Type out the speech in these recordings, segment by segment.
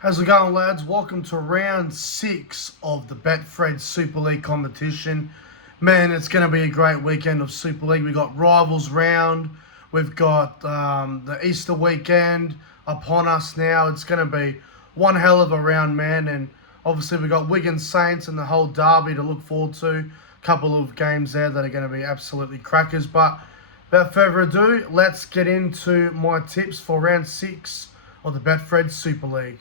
How's it going, lads? Welcome to round 6 of the Betfred Super League competition. Man, it's going to be a great weekend of Super League. We've got Rivals round. We've got the Easter weekend upon us now. It's going to be one hell of a round, man. And obviously we've got Wigan Saints and the whole derby to look forward to. A couple of games there that are going to be absolutely crackers. But without further ado, let's get into my tips for round 6 of the Betfred Super League.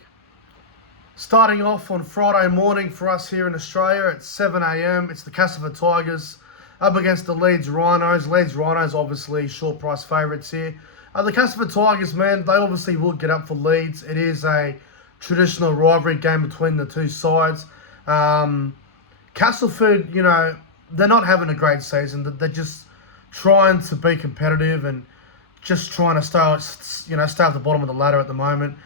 Starting off on Friday morning for us here in Australia at 7 a.m, it's the Castleford Tigers up against the Leeds Rhinos. Leeds Rhinos obviously short price favourites here. The Castleford Tigers, man, they obviously will get up for Leeds. It is a traditional rivalry game between the two sides. Castleford, they're not having a great season. They're just trying to be competitive and just trying to stay at the bottom of the ladder at the moment.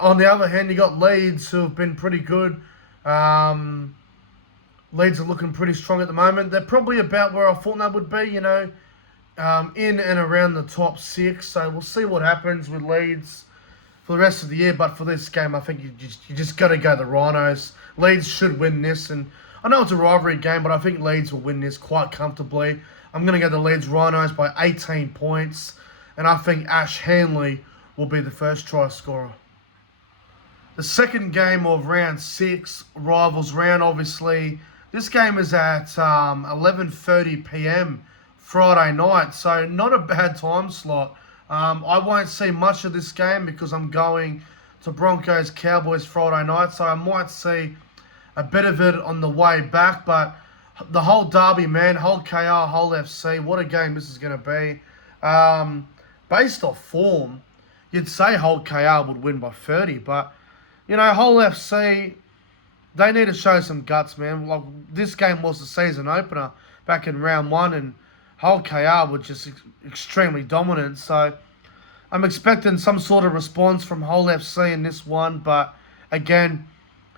On the other hand, you got Leeds, who have been pretty good. Leeds are looking pretty strong at the moment. They're probably about where I thought they would be, in and around the top 6. So we'll see what happens with Leeds for the rest of the year. But for this game, I think you just got to go the Rhinos. Leeds should win this, and I know it's a rivalry game, but I think Leeds will win this quite comfortably. I'm going to go the Leeds Rhinos by 18 points, and I think Ash Hanley will be the first try scorer. The second game of round 6, Rivals round, obviously. This game is at 11:30 p.m. Friday night, so not a bad time slot. I won't see much of this game because I'm going to Broncos Cowboys Friday night, so I might see a bit of it on the way back. But the whole derby, man, whole KR, whole FC, what a game this is going to be. Based off form, you'd say whole KR would win by 30, but whole FC, they need to show some guts, man. Like, this game was the season opener back in round 1, and whole KR were just extremely dominant. So I'm expecting some sort of response from whole FC in this one, but again,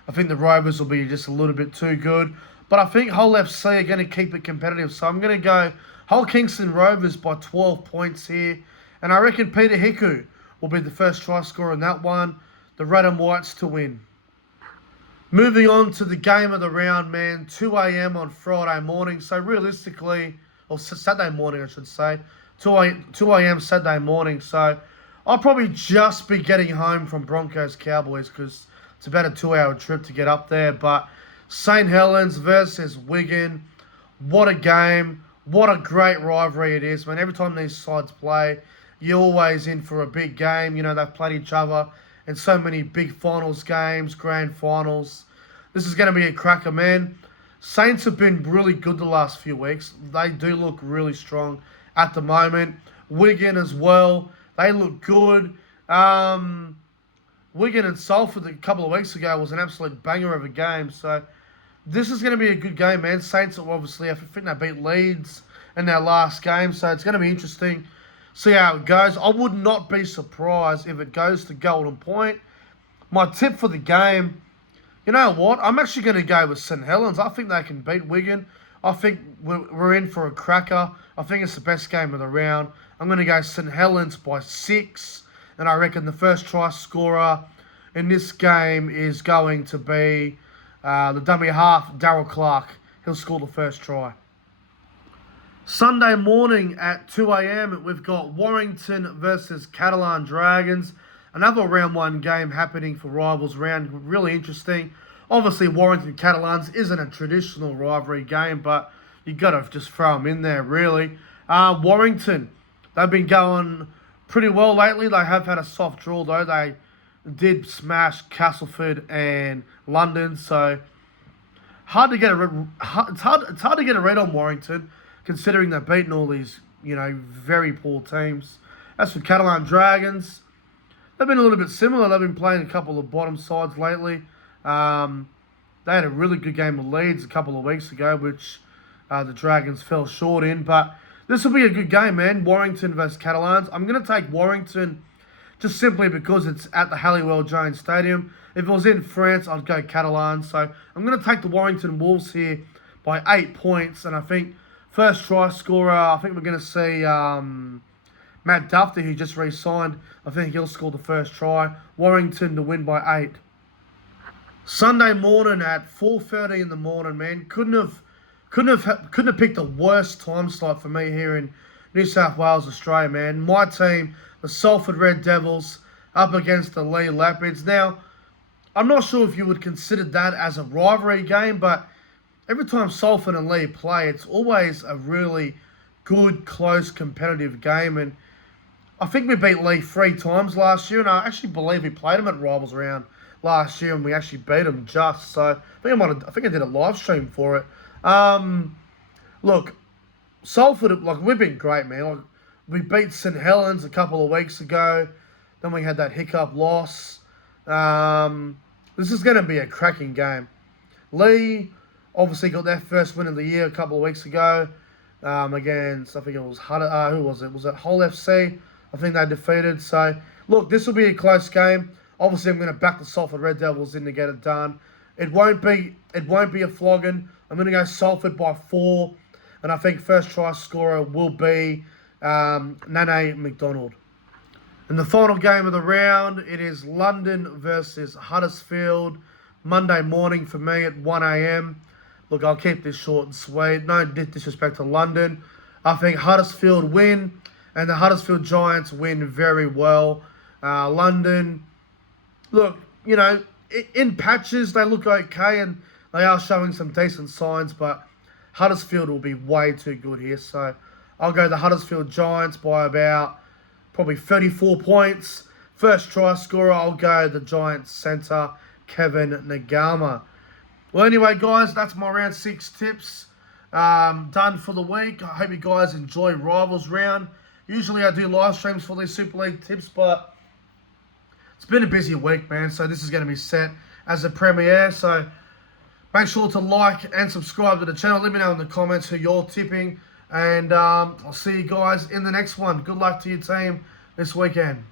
I think the Rovers will be just a little bit too good. But I think whole FC are going to keep it competitive, so I'm going to go whole Kingston Rovers by 12 points here, and I reckon Peter Hiku will be the first try scorer in that one. The Red and Whites to win. Moving on to the game of the round, man. 2 a.m. on Friday morning. So realistically, or Saturday morning, I should say. 2 a.m. Saturday morning. So I'll probably just be getting home from Broncos Cowboys because it's about a 2-hour trip to get up there. But St. Helens versus Wigan. What a game. What a great rivalry it is, man. Every time these sides play, you're always in for a big game. They've played each other in so many big finals games, grand finals. This is going to be a cracker, man. Saints have been really good the last few weeks. They do look really strong at the moment. Wigan as well. They look good. Wigan and Salford a couple of weeks ago was an absolute banger of a game. So this is going to be a good game, man. Saints obviously, I think they beat Leeds in their last game. So it's going to be interesting. See how it goes. I would not be surprised if it goes to Golden Point. My tip for the game, you know what? I'm actually going to go with St. Helens. I think they can beat Wigan. I think we're in for a cracker. I think it's the best game of the round. I'm going to go St. Helens by 6. And I reckon the first try scorer in this game is going to be the dummy half, Darryl Clark. He'll score the first try. Sunday morning at 2 a.m, we've got Warrington versus Catalan Dragons. Another round 1 game happening for Rivals round. Really interesting. Obviously, Warrington Catalans isn't a traditional rivalry game, but you got to just throw them in there, really. Warrington, they've been going pretty well lately. They have had a soft draw, though. They did smash Castleford and London, so it's hard to get a read on Warrington, considering they've beaten all these, very poor teams. As for Catalan Dragons, they've been a little bit similar. They've been playing a couple of bottom sides lately. They had a really good game with Leeds a couple of weeks ago, which the Dragons fell short in. But this will be a good game, man. Warrington versus Catalans. I'm going to take Warrington just simply because it's at the Halliwell Jones Stadium. If it was in France, I'd go Catalans. So I'm going to take the Warrington Wolves here by 8 points, and I think first try scorer, I think we're going to see Matt Duffy, who just re-signed. I think he'll score the first try. Warrington to win by 8. Sunday morning at 4:30 in the morning, man. Couldn't have picked the worst time slot for me here in New South Wales, Australia, man. My team, the Salford Red Devils, up against the Lee Leopards. Now, I'm not sure if you would consider that as a rivalry game, but every time Salford and Lee play, it's always a really good, close, competitive game. And I think we beat Lee 3 times last year, and I actually believe we played them at Rivals Round last year, and we actually beat them just. So I think I did a live stream for it. Look, Salford, like, we've been great, man. Like, we beat St Helens a couple of weeks ago. Then we had that hiccup loss. This is going to be a cracking game. Lee obviously got their first win of the year a couple of weeks ago against, I think it was who was it? Was it Hull FC? I think they defeated. So, look, this will be a close game. Obviously, I'm going to back the Salford Red Devils in to get it done. It won't be a flogging. I'm going to go Salford by 4. And I think first try scorer will be Nene McDonald. In the final game of the round, it is London versus Huddersfield. Monday morning for me at 1 a.m. Look, I'll keep this short and sweet. No disrespect to London. I think Huddersfield win, and the Huddersfield Giants win very well. London, look, in patches they look okay, and they are showing some decent signs, but Huddersfield will be way too good here. So I'll go the Huddersfield Giants by about probably 34 points. First try scorer, I'll go the Giants centre, Kevin Nagama. Well, anyway, guys, that's my round 6 tips done for the week. I hope you guys enjoy Rivals Round. Usually I do live streams for these Super League tips, but it's been a busy week, man. So this is going to be set as a premiere. So make sure to like and subscribe to the channel. Let me know in the comments who you're tipping. And I'll see you guys in the next one. Good luck to your team this weekend.